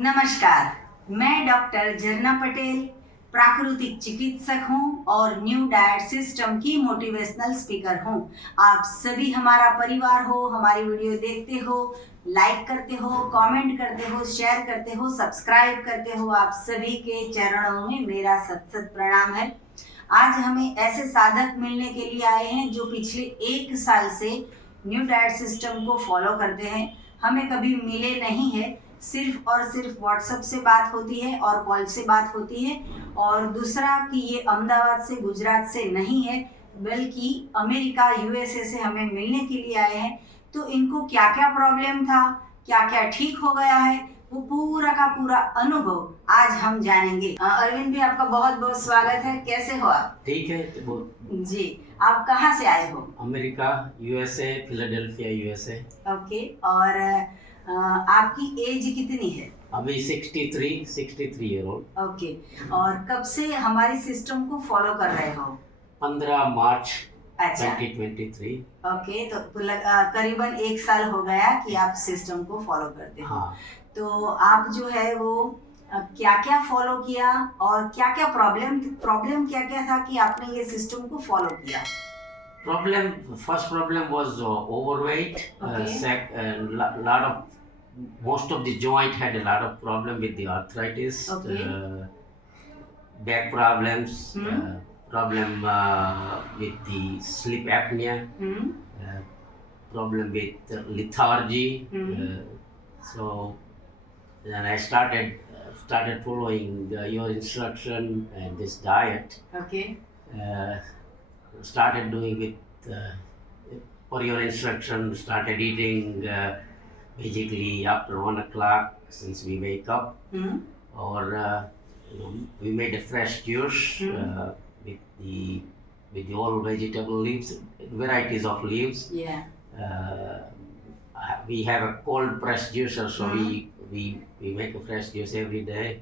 नमस्कार, मैं डॉक्टर झरना पटेल प्राकृतिक चिकित्सक हूँ और न्यू डाइट सिस्टम की मोटिवेशनल स्पीकर हूँ। आप सभी हमारा परिवार हो, हमारी वीडियो देखते हो, लाइक करते हो, कमेंट करते हो, शेयर करते हो, सब्सक्राइब करते हो। आप सभी के चरणों में मेरा सत सत प्रणाम है। आज हमें ऐसे साधक मिलने के लिए आए हैं जो पिछले 1 साल से न्यू डाइट सिस्टम को फॉलो करते हैं। हमें कभी मिले नहीं है, सिर्फ और सिर्फ व्हाट्सएप से बात होती है और कॉल से बात होती है। और दूसरा कि ये अहमदाबाद से, गुजरात से नहीं है, बल्कि अमेरिका, यूएसए से हमें मिलने के लिए आए हैं। तो इनको क्या क्या प्रॉब्लम था, क्या क्या ठीक हो गया है, वो पूरा का पूरा अनुभव आज हम जानेंगे। अरविंद भी, आपका बहुत बहुत स्वागत है। कैसे हो आप? ठीक है जी, आप कहाँ से आए हो? America, USA, Philadelphia, USA. Okay, और आपकी एज कितनी है? अभी 63 ईयर ओल्ड। ओके, और कब से हमारे सिस्टम को फॉलो कर रहे हो? 15 मार्च अच्छा, 2023। ओके, तो करीबन 1 साल हो गया कि आप सिस्टम को फॉलो करते हो। हाँ। तो आप जो है वो क्या क्या फॉलो किया और क्या क्या प्रॉब्लम क्या क्या था कि आपने ये सिस्टम को फॉलो किया? First problem was overweight. Okay. Most of the joint had a lot of problem with the arthritis. Okay. Back problems. Hmm. Problem with the sleep apnea. Hmm. Problem with lethargy. Hmm. So then I started following your instruction and this diet. Okay. Started doing it for your instruction. Started eating basically after 1 o'clock since we wake up. Hmm. Or we made a fresh juice with the all vegetable leaves, varieties of leaves. Yeah. We have a cold pressed juicer, so we make a fresh juice every day.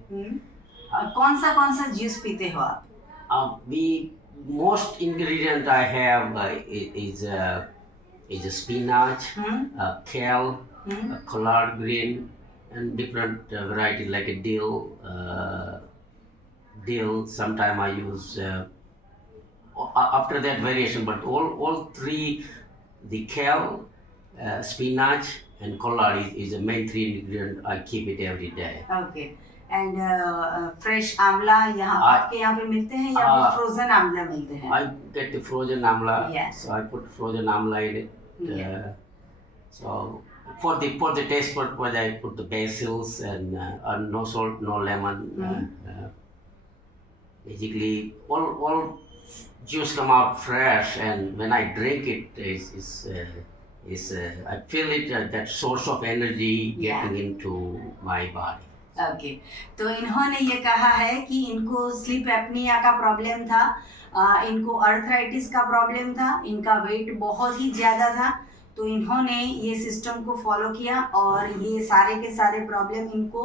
कौन सा juice पीते हो आप? Most ingredient I have is a spinach, kale, collard green, and different varieties like a dill. Sometimes I use after that variation, but all three, the kale, spinach and collard is the main 3 ingredient. I keep it every day. Okay. And fresh आंवला आपके यहाँ पे मिलते हैं या फिर frozen आंवला मिलते हैं? I get the frozen amla. Yes. So I put frozen amla in it. Yeah. So for the taste purpose, I put the basils and no salt, no lemon. Basically, all juice come out fresh, and when I drink it, I feel it that source of energy getting into my body. Okay, तो इन्होंने ये कहा है कि इनको sleep apnoea का problem था, इनको अर्थराइटिस का प्रॉब्लम था, इनका वेट बहुत ही ज़्यादा था। तो इन्होंने ये सिस्टम को फॉलो किया और ये सारे के सारे प्रॉब्लम इनको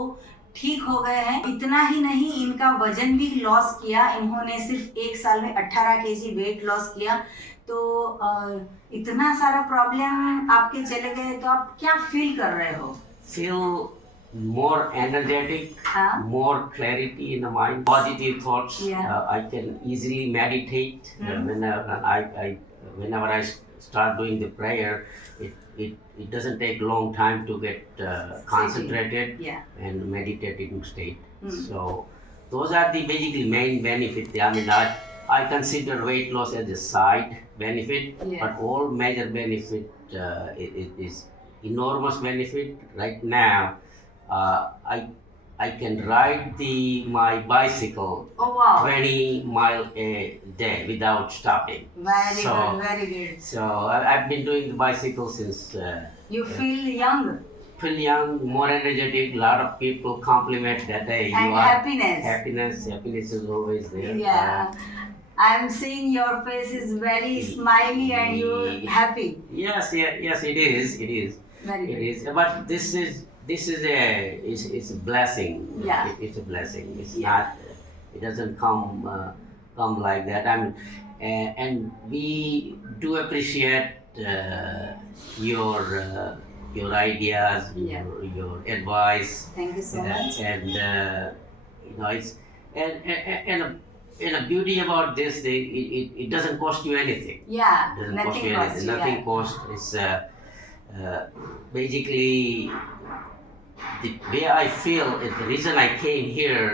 ठीक हो गए हैं। इतना ही नहीं, इनका वजन भी लॉस किया। इन्होंने सिर्फ 1 साल में 18 केजी वेट लॉस किया। तो इतना सारा प्रॉब्लम आपके चले गए, तो आप क्या फील कर रहे हो? Feel more energetic, more clarity in the mind, positive thoughts. I can easily meditate. Whenever I start doing the prayer, it doesn't take long time to get concentrated and meditating state. So those are the basically main benefit. I mean, I consider weight loss as a side benefit, but all major benefit is enormous benefit. Right now, I can ride my bicycle 20 miles a day without stopping. Very good, very good. So I've been doing the bicycle since. You feel young? Feel young, more energetic. A lot of people compliment that day. And happiness. Happiness is always there. Yeah. I'm seeing your face is very smiley and you're happy. Yes, it is. Very good. It is. But this is it's a blessing. Yeah. It's a blessing. It's not. It doesn't come like that. I mean, and we do appreciate your your ideas, Yeah. your advice. Thank you so much. And it's and the beauty about this thing, it doesn't cost you anything. Yeah, It doesn't cost nothing you costs anything. you. Nothing Yeah. cost. It's basically the way I feel. The reason I came here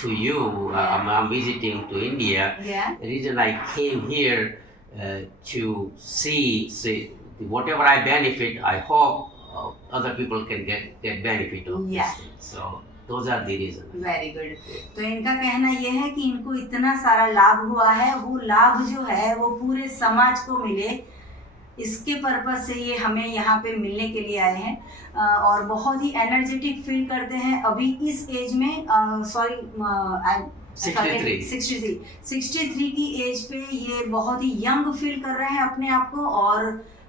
to you, I'm visiting to India. Yeah. The reason I came here to see whatever I benefit, I hope other people can get benefit of Yeah. this thing. So those are the reasons. Very good. तो इनका कहना यह है कि इनको इतना सारा लाभ हुआ है, वो लाभ जो है वो पूरे समाज को मिले, इसके पर्पस से ये हमें यहाँ पे मिलने के लिए आए हैं. और बहुत ही एनर्जेटिक फील करते हैं अभी इस एज में. 63 की एज पे ये बहुत ही यंग फील कर रहे हैं अपने आप को, और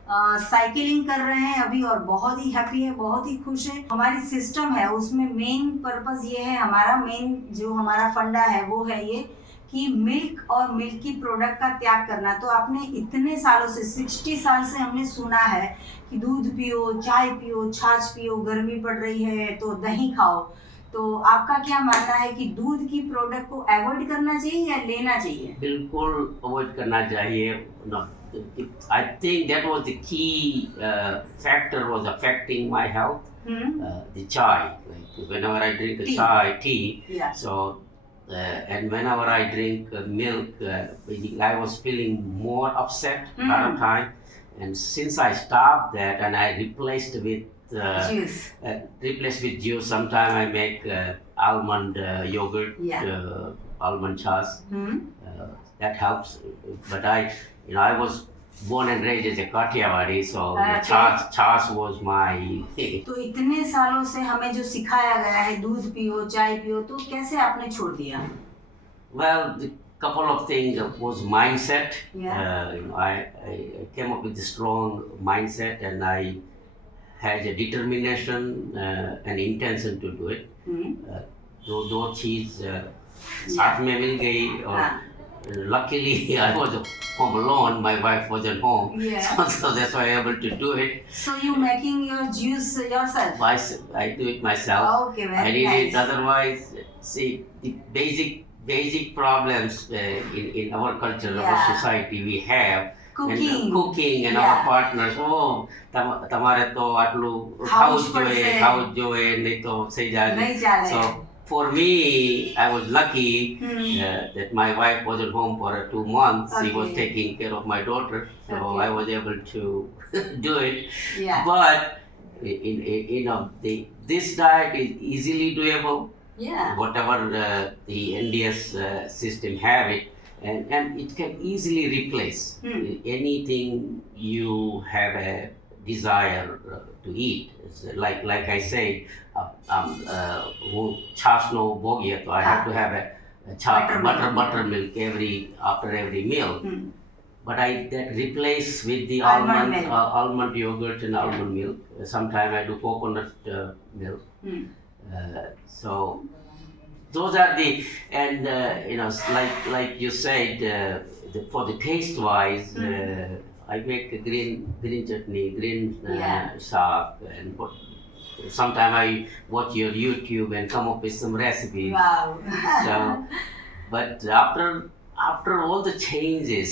साइकिलिंग कर रहे हैं अभी, और बहुत ही हैप्पी है, बहुत ही खुश है. हमारी सिस्टम है उसमें मेन पर्पस ये है, हमारा मेन जो हमारा फंडा है वो है ये कि मिल्क और मिल्क की प्रोडक्ट का त्याग करना. तो आपने इतने सालों से 60 साल से हमने सुना है कि दूध पियो, चाय पियो, छाछ पियो, गर्मी पड़ रही है तो दही खाओ. तो आपका क्या मानना है कि दूध की प्रोडक्ट को अवॉइड करना चाहिए या लेना चाहिए? बिल्कुल अवॉइड करना चाहिए. I think that was the key factor was affecting my health. The chai, like whenever I drink tea. Yeah. So and whenever I drink milk, basically I was feeling more upset a lot of time. And since I stopped that and I replaced with Juice. Replaced with juice. Sometimes I make almond yogurt, Yeah. almond chas. That helps. But I was born and raised as a Kathiawadi, so the chas was my. तो इतने सालों से हमें जो सिखाया गया है दूध पियो, चाय पियो, तो कैसे आपने छोड़ दिया? Well, the couple of things was mindset. Yeah. I came up with a strong mindset, and I had a determination and intention to do it. तो दो चीज साथ में मिल गई, और luckily I was home alone. My wife wasn't home, so that's why I'm able to do it. So you making your juice yourself? I do it myself. Okay, I very did nice. it. Otherwise, see the basic problems in our culture, our society we have. Cooking and our partners. Oh, તમારે તો આટલું ખાવું જ જોઈએ, નહીં તો થઈ જાય. So for me, I was lucky that my wife wasn't home for 2 months. She was taking care of my daughter, so I was able to do it. Yeah. But this diet is easily doable. Yeah. Whatever the NDS system have it. And it can easily replace anything you have a desire to eat. It's like I said, chas no bogya, so I have to have a buttermilk after every meal. But that replace with the almond yogurt and almond milk. Sometimes I do coconut milk. So those are the, and like you said, for the taste wise, I make a green chutney, green saag, and sometimes I watch your YouTube and come up with some recipes. Wow. So, but after all the changes,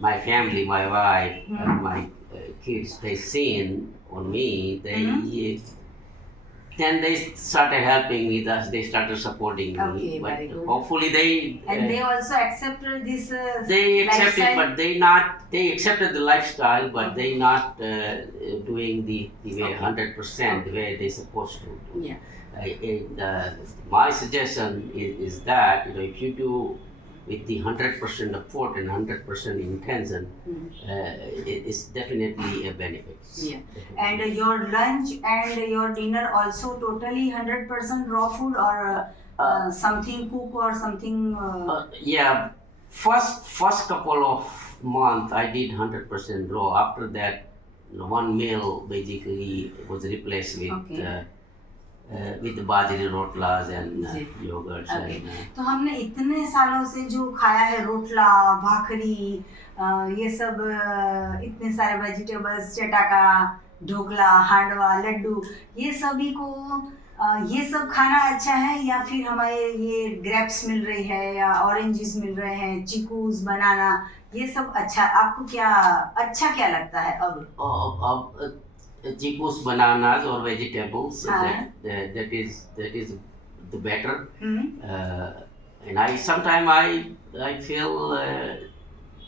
my family, my wife, my kids, they seen on me, then they started helping me. Thus, they started supporting me. Okay, but very good. hopefully they. And they also accepted this. They accepted, lifestyle? but they accepted the lifestyle, but they not doing the way 100% the way they supposed to. Yeah. My suggestion is that if you do with the 100% effort and 100% intention, it's definitely a benefit. Yeah. And your lunch and your dinner also totally 100% raw food, or something cook or something? Yeah. First couple of months I did 100% raw. After that, one meal basically was replaced with with the bajri rotlas and ghee. yogurts okay, and तो हमने इतने सालों से जो खाया है रोटला भाकरी ये सब इतने सारे वेजिटेबल्स चटाका ढोकला हांडवा लड्डू ये सभी को ये सब खाना अच्छा है या फिर हमारे ये ग्रेप्स मिल रही है या ऑरेंजेस मिल रहे हैं चीकूस बनाना ये सब अच्छा आपको क्या अच्छा क्या लगता है अब? chicos, bananas or vegetables. हाँ। That is the better. Hmm, And I sometimes I feel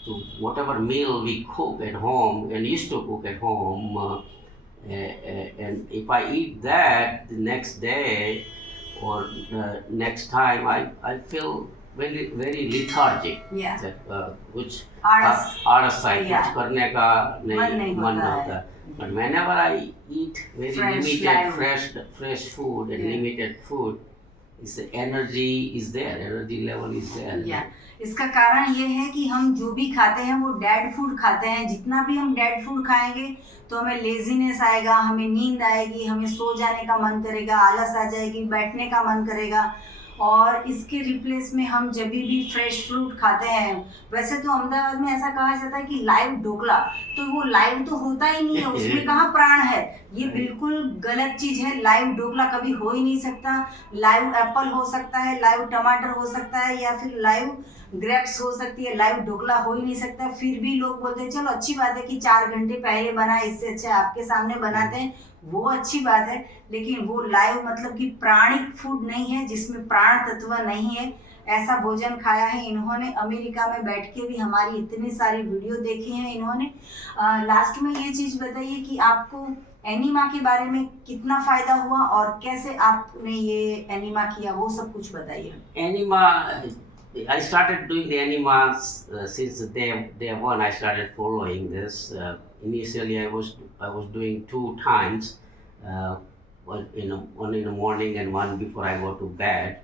to whatever meal we cook at home and used to cook at home, and if I eat that the next day or next time, I feel very lethargic. Yeah. Which आलस आलस सा Yeah. कुछ करने का नहीं मन होता होता है। है. But whenever I eat very Fresh, limited live. fresh food and Yeah. limited food, is the energy is there, energy level is there. या इसका कारण ये है कि हम जो भी खाते हैं वो डेड फूड खाते हैं जितना भी हम डेड फूड खाएंगे तो हमें लेजीनेस आएगा हमें नींद आएगी हमें सो जाने का मन करेगा आलस आ जाएगी बैठने का मन करेगा और इसके रिप्लेस में हम जब भी फ्रेश फ्रूट खाते हैं वैसे तो अहमदाबाद में ऐसा कहा जाता है कि लाइव ढोकला तो वो लाइव तो होता ही नहीं है उसमें कहाँ प्राण है ये बिल्कुल गलत चीज है लाइव ढोकला कभी हो ही नहीं सकता लाइव एप्पल हो सकता है लाइव टमाटर हो सकता है या फिर लाइव ग्रेप्स हो सकती है लाइव ढोकला हो ही नहीं सकता फिर भी लोग बोलते हैं चलो अच्छी बात है कि 4 घंटे पहले बना इससे अच्छा आपके सामने बनाते हैं वो अच्छी बात है लेकिन वो लाइव मतलब कि प्राणिक फूड नहीं है जिसमें प्राण तत्व नहीं है ऐसा भोजन खाया है इन्होंने अमेरिका में बैठ के भी हमारी इतनी सारी वीडियो देखी हैं इन्होंने लास्ट में ये चीज़ बताइए कि आपको एनीमा के बारे में कितना फायदा हुआ और कैसे आपने ये एनीमा किया वो सब कुछ बताइए. Enema, I started doing the enema since day one. I started following this. Initially, I was doing 2 times, one in the morning and one before I go to bed.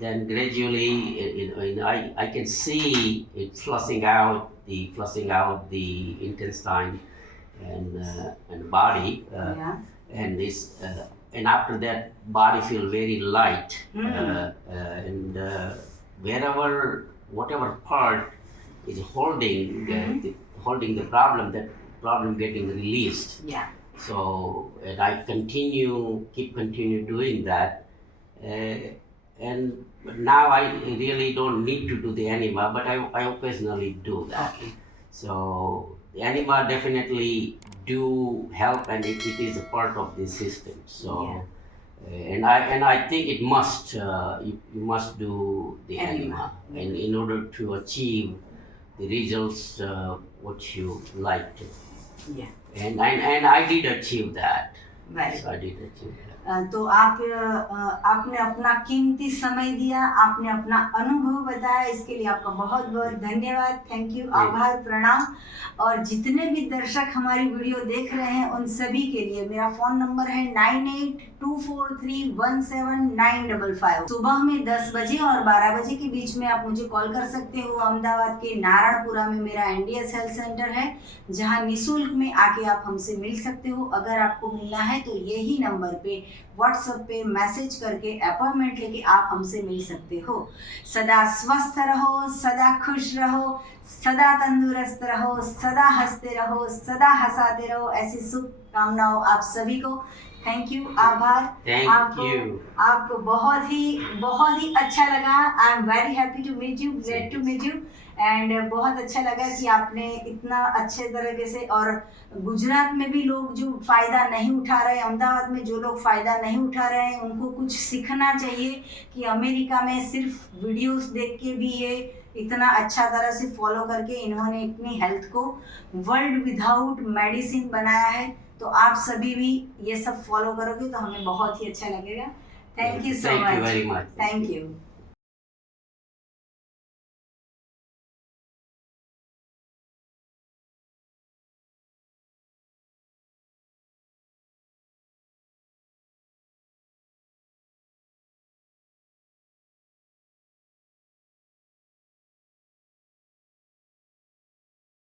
Then gradually, I can see it flushing out the intestine and body, Yeah. and this. And after that, body feel very light, and whatever part is holding holding the problem, that problem getting released. Yeah. So, and I keep doing that, and now I really don't need to do the enema, but I occasionally do that. Okay. So the enema definitely do help, and it is a part of the system. So, and I think it must you must do the enema, and in order to achieve the results what you like to. Yeah. And I did achieve that. Very So I did achieve that. तो आपने अपना कीमती समय दिया आपने अपना अनुभव बताया इसके लिए आपका बहुत बहुत धन्यवाद थैंक यू आभार प्रणाम और जितने भी दर्शक हमारी वीडियो देख रहे हैं उन सभी के लिए मेरा फ़ोन नंबर है 9824317955 सुबह में 10 बजे और 12 बजे के बीच में आप मुझे कॉल कर सकते हो अहमदाबाद के नारायणपुरा में मेरा NDS हेल्थ सेंटर है जहां निःशुल्क में आके आप हमसे मिल सकते हो अगर आपको मिलना है तो यही नंबर पे व्हाट्सएप पे मैसेज करके अपॉइंटमेंट लेके आप हमसे मिल सकते हो सदा स्वस्थ रहो सदा खुश रहो सदा तंदुरुस्त रहो सदा हंसते रहो सदा हंसाते रहो ऐसी शुभकामनाओं आप सभी को थैंक यू आभार आपको बहुत ही अच्छा लगा I am very happy to meet you glad to meet you and बहुत अच्छा लगा कि आपने इतना अच्छे तरीके से और गुजरात में भी लोग जो फ़ायदा नहीं उठा रहे अहमदाबाद में जो लोग फ़ायदा नहीं उठा रहे हैं उनको कुछ सीखना चाहिए कि अमेरिका में सिर्फ वीडियोस देख के भी ये इतना अच्छा तरह से फॉलो करके इन्होंने इतनी हेल्थ को वर्ल्ड विदाउट मेडिसिन बनाया है तो आप सभी भी ये सब फॉलो करोगे तो हमें बहुत ही अच्छा लगेगा thank you so much very much thank you